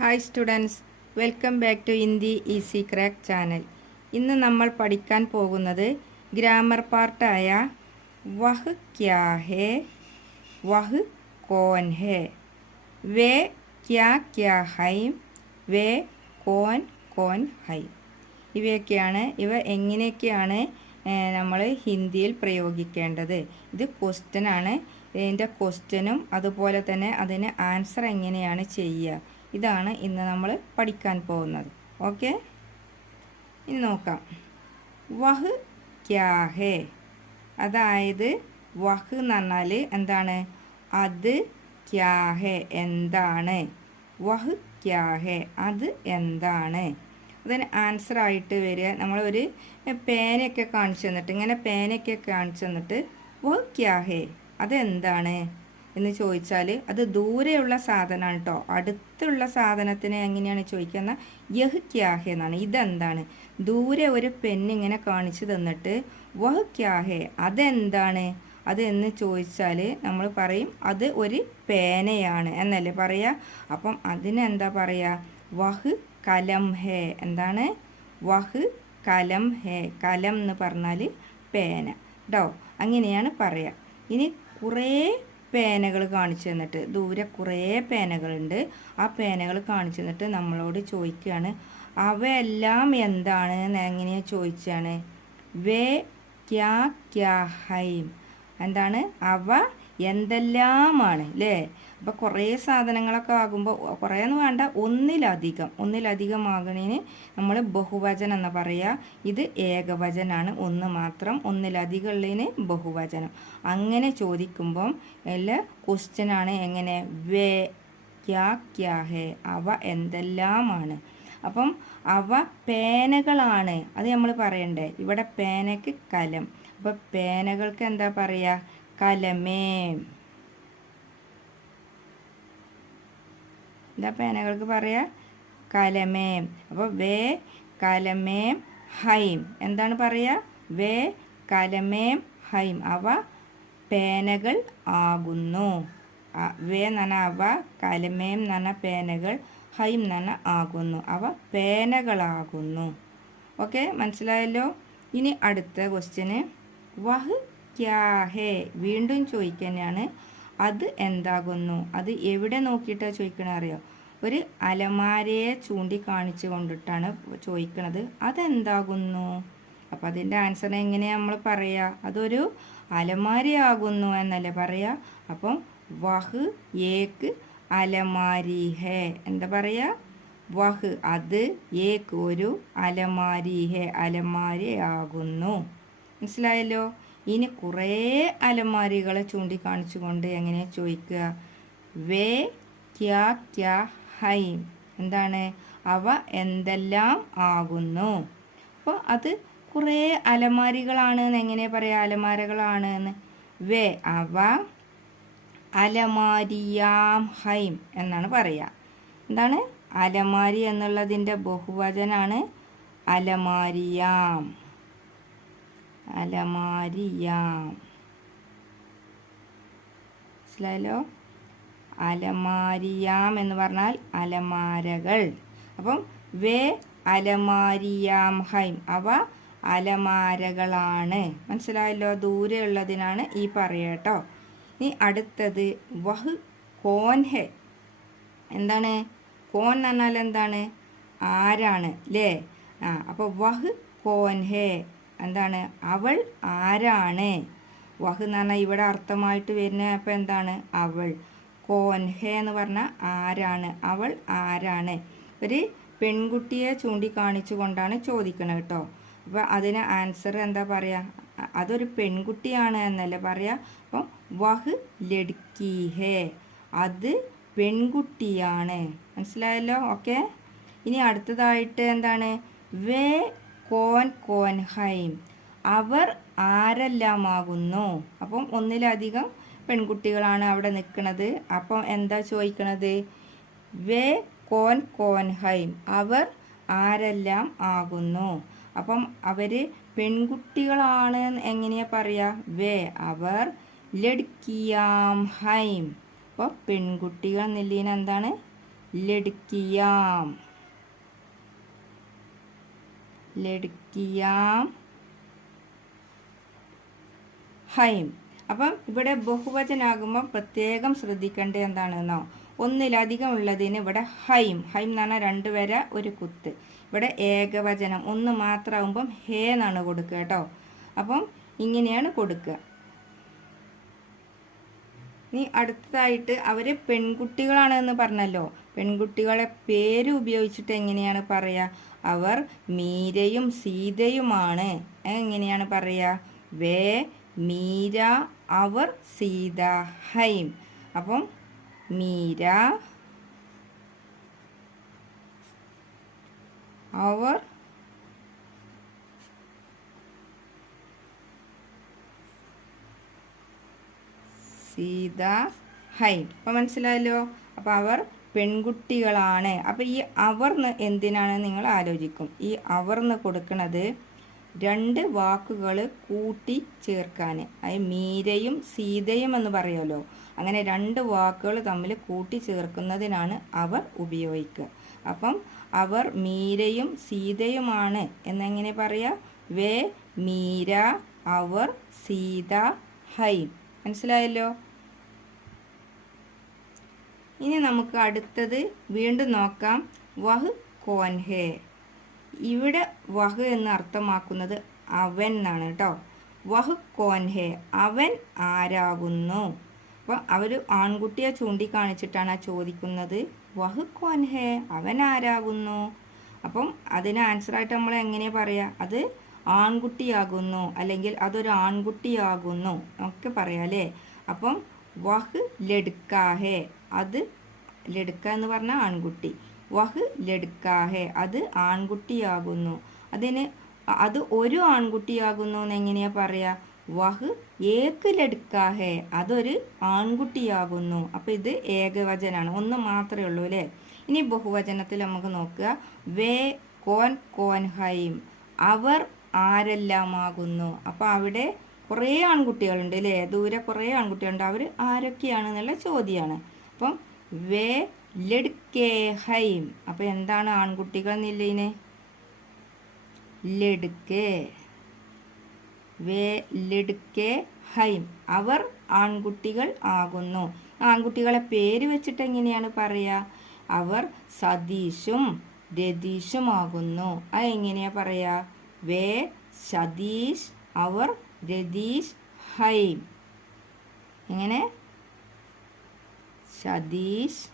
Hi students, welcome back to Hindi easy crack channel. ഇന്ന് നമ്മൾ പഠിക്കാൻ പോകുന്നത് ഗ്രാമർ പാർട്ടായ വഹ് ക്യാ ഹേ, വഹ് കോൻ ഹേ, വേ ക്യാ ക്യാ ഹൈ, വേ കോൻ കോൻ ഹൈ. ഇവയൊക്കെയാണ് ഇവ എങ്ങനെയൊക്കെയാണ് നമ്മൾ ഹിന്ദിയിൽ പ്രയോഗിക്കേണ്ടത്. ഇത് ക്വസ്റ്റ്യനാണ്. ഇതിൻ്റെ ക്വസ്റ്റ്യനും അതുപോലെ തന്നെ അതിന് ആൻസർ എങ്ങനെയാണ് ചെയ്യുക, ഇതാണ് ഇന്ന് നമ്മൾ പഠിക്കാൻ പോകുന്നത്. ഓക്കെ, ഇനി നോക്കാം. വഹ് ക്യാ ഹേ, അതായത് വഹ് എന്ന് പറഞ്ഞാൽ എന്താണ്? അത്. ക്യാ ഹേ എന്താണ്? വഹ് ക്യാ ഹേ അത് എന്താണ്? അതിന് ആൻസർ ആയിട്ട് വരിക, നമ്മളൊരു പേനയൊക്കെ കാണിച്ചു തന്നിട്ട്, ഇങ്ങനെ പേനയൊക്കെ കാണിച്ചു തന്നിട്ട് വഹ് ക്യാ ഹേ അതെന്താണ് എന്ന് ചോദിച്ചാൽ അത് ദൂരെയുള്ള സാധനമാണ് കേട്ടോ. അടുത്തുള്ള സാധനത്തിന് എങ്ങനെയാണ് ചോദിക്കുന്നത്? യഹ് ക്യാ ഹേ എന്നാണ്. ഇതെന്താണ്? ദൂരെ ഒരു പെണ്ണിങ്ങനെ കാണിച്ചു തന്നിട്ട് വഹ് ക്യാ ഹേ അതെന്താണ് അത് എന്ന് ചോദിച്ചാൽ നമ്മൾ പറയും അത് ഒരു പേനയാണ് എന്നല്ലേ പറയുക. അപ്പം അതിനെന്താ പറയുക? വഹ് കലം ഹേ. എന്താണ്? വഹ് കലം ഹേ. കലം എന്ന് പറഞ്ഞാൽ പേന കേട്ടോ. അങ്ങനെയാണ് പറയുക. ഇനി കുറേ പേനകൾ കാണിച്ചു തന്നിട്ട്, ദൂരെ കുറേ പേനകളുണ്ട്, ആ പേനകൾ കാണിച്ചു തന്നിട്ട് നമ്മളോട് ചോദിക്കുകയാണ് അവയെല്ലാം എന്താണ് എന്ന് എങ്ങനെയാണ് ചോദിച്ചാണ്? വേ ക്യാ ക്യാ ഹൈം. എന്താണ്? അവ എന്തെല്ലാമാണ് അല്ലേ? അപ്പോൾ കുറേ സാധനങ്ങളൊക്കെ ആകുമ്പോൾ കുറേന്ന് വേണ്ട, ഒന്നിലധികം ആകണേന് നമ്മൾ ബഹുവചനം എന്ന് പറയുക. ഇത് ഏകവചനാണ്, ഒന്ന് മാത്രം. ഒന്നിലധികം ഉള്ളതിന് ബഹുവചനം. അങ്ങനെ ചോദിക്കുമ്പം എല്ലാ ക്വസ്റ്റ്യനാണ്. എങ്ങനെ? വേ ക്യാ ക്യാ ഹേ, അവ എന്തെല്ലാമാണ്. അപ്പം അവ പേനകളാണ്, അത് നമ്മൾ പറയണ്ടേ. ഇവിടെ പേനയ്ക്ക് കലം, അപ്പോൾ പേനകൾക്ക് എന്താ പറയുക? കലമേ. എന്താ പേനകൾക്ക് പറയുക? കലമേ. അപ്പോൾ വേ കലമേം ഹൈം എന്താണ് പറയുക? വേ കലമേം ഹൈം അവ പേനകൾ ആകുന്നു. വേ എന്ന് പറഞ്ഞാൽ അവ, കലമേം എന്ന് പറഞ്ഞാൽ പേനകൾ, ഹൈം എന്ന് പറഞ്ഞാൽ ആകുന്നു. അവ പേനകളാകുന്നു. ഓക്കെ, മനസ്സിലായല്ലോ. ഇനി അടുത്ത ക്വസ്റ്റ്യന് വഹ് ക്യാ ഹേ. വീണ്ടും ചോദിക്കാനാണ്. അത് എന്താകുന്നു? അത് എവിടെ നോക്കിയിട്ടാണ് ചോദിക്കണത് അറിയോ? ഒരു അലമാരയെ ചൂണ്ടിക്കാണിച്ച് കൊണ്ടിട്ടാണ് ചോദിക്കണത്. അതെന്താകുന്നു? അപ്പം അതിൻ്റെ ആൻസർ എങ്ങനെയാണ് നമ്മൾ പറയുക? അതൊരു അലമാരയാകുന്നു എന്നല്ലേ പറയുക. അപ്പം വഹ് ഏക്ക് അലമാരി ഹേ. എന്താ പറയുക? വഹ് അത്, ഏക്ക് ഒരു, അലമാരി ഹേ അലമാരയാകുന്നു. മനസ്സിലായല്ലോ. ഇനി കുറേ അലമാരികളെ ചൂണ്ടിക്കാണിച്ചുകൊണ്ട് എങ്ങനെ ചോദിക്കുക? വേ ക്യാ ക്യാ ഹൈം. എന്താണ്? അവ എന്തെല്ലാം ആകുന്നു. അപ്പോൾ അത് കുറേ അലമാരികളാണ് എന്ന് എങ്ങനെ പറയാം? അലമാരകളാണ് എന്ന്. വേ അവ അലമാരിയാം ഹൈം എന്നാണ് പറയുക. എന്താണ്? അലമാരി എന്നുള്ളതിൻ്റെ ബഹുവചനാണ് അലമാരിയാം. അലമാരിയാം. മനസ്സിലായല്ലോ. അലമാരിയാം എന്ന് പറഞ്ഞാൽ അലമാരകൾ. അപ്പം വേ അലമാരിയാം ഹൈം അവ അലമാരകളാണ്. മനസ്സിലായല്ലോ. ദൂരെ ഉള്ളതിനാണ് ഈ പറയുക കേട്ടോ. ഇനി അടുത്തത് വഹ് കോൻ ഹേ. എന്താണ്? കോൻ എന്ന് പറഞ്ഞാൽ എന്താണ്? ആരാണ് അല്ലേ? അപ്പോൾ വഹ് കോൻ ഹേ എന്താണ്? അവൾ ആരാണ്. വഹ് എന്ന് പറഞ്ഞാൽ ഇവിടെ അർത്ഥമായിട്ട് വരുന്ന അപ്പം എന്താണ്? അവൾ. കോൻ ഹേ എന്ന് പറഞ്ഞാൽ ആരാണ്, അവൾ ആരാണ്. ഒരു പെൺകുട്ടിയെ ചൂണ്ടിക്കാണിച്ചു കൊണ്ടാണ് ചോദിക്കുന്നത് കേട്ടോ. അപ്പോൾ അതിന് ആൻസർ എന്താ പറയുക? അതൊരു പെൺകുട്ടിയാണ് എന്നല്ലേ പറയുക. അപ്പം വഹ് ലഡ്കി ഹേ അത് പെൺകുട്ടിയാണ്. മനസ്സിലായല്ലോ. ഓക്കെ, ഇനി അടുത്തതായിട്ട് എന്താണ്? വേ കോൻ കോൻ ഹൈം അവർ ആരെല്ലാമാകുന്നു. അപ്പം ഒന്നിലധികം പെൺകുട്ടികളാണ് അവിടെ നിൽക്കുന്നത്. അപ്പം എന്താ ചോദിക്കണത്? വേ കോൻ കോൻ ഹൈം അവർ ആരെല്ലാം ആകുന്നു. അപ്പം അവർ പെൺകുട്ടികളാണ് എങ്ങനെയാണ് പറയുക? വേ അവർ ലഡ്കിയാം ഹൈം. അപ്പോൾ പെൺകുട്ടികൾ എന്നുള്ളതിന് എന്താണ്? ലഡ്കിയാം, ലഡ്കിയാം ഹൈം. അപ്പം ഇവിടെ ബഹുവചനാകുമ്പോൾ പ്രത്യേകം ശ്രദ്ധിക്കേണ്ടത് എന്താണെന്നോ, ഒന്നിലധികം ഉള്ളതിന് ഇവിടെ ഹൈം, ഹൈം എന്ന് പറഞ്ഞാൽ 2 വര 1 കുത്ത്. ഇവിടെ ഏകവചനം ഒന്ന് മാത്രമാകുമ്പം ഹേ എന്നാണ് കൊടുക്കുക കേട്ടോ. അപ്പം ഇങ്ങനെയാണ് കൊടുക്കുക. ഇനി അടുത്തതായിട്ട് അവർ പെൺകുട്ടികളാണ് എന്ന് പറഞ്ഞല്ലോ. പെൺകുട്ടികളെ പേര് ഉപയോഗിച്ചിട്ട് എങ്ങനെയാണ് പറയുക? അവർ മീരയും സീതയുമാണ്. എങ്ങനെയാണ് പറയുക? വേ മീര, അവർ സീത, ഹൈം. അപ്പം മീര, അവർ സീത, ഹൈം. അപ്പം മനസ്സിലായല്ലോ. അപ്പം അവർ പെൺകുട്ടികളാണ്. അപ്പം ഈ അവർ എന്തിനാണ് നിങ്ങൾ ആലോചിക്കും. ഈ അവർ കൊടുക്കുന്നത് 2 വാക്കുകൾ കൂട്ടി ചേർക്കാൻ. അത് മീരയും സീതയും എന്ന് പറയുമല്ലോ. അങ്ങനെ 2 വാക്കുകൾ തമ്മിൽ കൂട്ടി ചേർക്കുന്നതിനാണ് അവർ ഉപയോഗിക്കുക. അപ്പം അവർ മീരയും സീതയുമാണ് എന്നെങ്ങനെ പറയാ? വേ മീര, അവർ സീത, ഹൈം. മനസ്സിലായല്ലോ. ഇനി നമുക്ക് അടുത്തത് വീണ്ടും നോക്കാം. വഹ് കോൻ ഹേ. ഇവിടെ വഹ് എന്ന് അർത്ഥമാക്കുന്നത് അവൻ എന്നാണ് കേട്ടോ. വഹ് കോൻ ഹേ, അവൻ ആരാകുന്നു. അപ്പോൾ അവർ ആൺകുട്ടിയെ ചൂണ്ടിക്കാണിച്ചിട്ടാണ് ചോദിക്കുന്നത്. വഹ് കോൻ ഹേ, അവൻ ആരാകുന്നു. അപ്പം അതിന് ആൻസറായിട്ട് നമ്മൾ എങ്ങനെ പറയാം? അത് ആൺകുട്ടിയാകുന്നു, അല്ലെങ്കിൽ അതൊരു ആൺകുട്ടിയാകുന്നു ഒക്കെ പറയാം അല്ലേ. അപ്പം വഹ് ലഡ്കാഹേ, അത് ലഡ്ക എന്ന് പറഞ്ഞാൽ ആൺകുട്ടി. വഹ് ലഡ്കാഹേ, അത് ആൺകുട്ടിയാകുന്നു. അത് ഒരു ആൺകുട്ടിയാകുന്നു എന്ന് എങ്ങനെയാ പറയാ? വഹ് ഏക് ലഡ്കാഹേ, അതൊരു ആൺകുട്ടിയാകുന്നു. അപ്പം ഇത് ഏകവചനാണ്, ഒന്ന് മാത്രമേ ഉള്ളൂ അല്ലേ. ഇനി ബഹുവചനത്തിൽ നമുക്ക് നോക്കുക. വേ കോൻ കോൻ ഹൈം, അവർ ആരെല്ലാമാകുന്നു. അപ്പം അവിടെ കുറേ ആൺകുട്ടികളുണ്ട് അല്ലേ. ദൂരെ കുറേ ആൺകുട്ടികളുണ്ട്. അവർ ആരൊക്കെയാണെന്നുള്ള ചോദ്യമാണ്. അപ്പം വേ ലഡ്കേ ഹൈം. അപ്പം എന്താണ് ആൺകുട്ടികൾ എന്നുള്ളതിന്? ലഡ്കേ. വേ ലഡ്കേ ഹൈം, അവർ ആൺകുട്ടികൾ ആകുന്നു. ആൺകുട്ടികളെ പേര് വെച്ചിട്ട് എങ്ങനെയാണ് പറയുക? അവർ സതീഷും രതീഷുമാകുന്നു. അത് എങ്ങനെയാ പറയാ? വേ സതീഷ്, അവർ രതീഷ്, ഹൈം. എങ്ങനെ? സതീഷ്,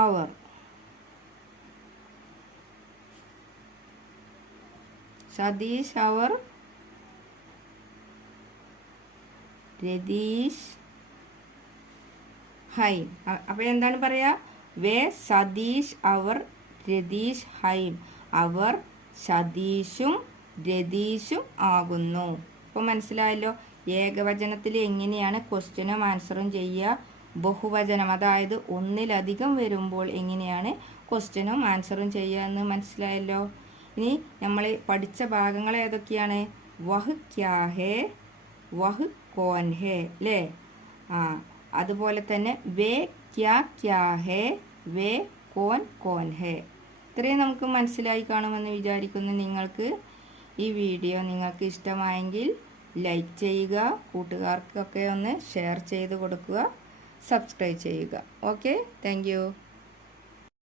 അവർ. സതീഷ്, അവർ, രതീഷ്, ഹൈം. അപ്പോൾ എന്താണ് പറയാ? വേ സതീഷ്, അവർ, രതീഷ്, ഹൈം. അവർ സതീഷും രതീഷും ആകുന്നു. അപ്പോൾ മനസ്സിലായല്ലോ. ഏകവചനത്തിൽ എങ്ങനെയാണ് ക്വസ്റ്റ്യനും ആൻസറും ചെയ്യുക. ബഹുവചനം, അതായത് ഒന്നിലധികം വരുമ്പോൾ എങ്ങനെയാണ് ക്വസ്റ്റ്യനും ആൻസറും ചെയ്യുക എന്ന് മനസ്സിലായല്ലോ. ഇനി നമ്മൾ പഠിച്ച ഭാഗങ്ങൾ ഏതൊക്കെയാണ്? വഹ് ക്യാ ഹേ, വഹ് കോൻ ഹേ അല്ലേ. അതുപോലെ തന്നെ വേ ക്യാ ഹേ, വേ കോൻ കോൻ ഹേ. ഇത്രയും നമുക്ക് മനസ്സിലായി കാണുമെന്ന് വിചാരിക്കുന്നു. നിങ്ങൾക്ക് ഈ വീഡിയോ നിങ്ങൾക്ക് ഇഷ്ടമായെങ്കിൽ ലൈക്ക് ചെയ്യുക, കൂട്ടുകാർക്കൊക്കെ ഒന്ന് ഷെയർ ചെയ്ത് കൊടുക്കുക, സബ്സ്ക്രൈബ് ചെയ്യുക. Okay, thank you.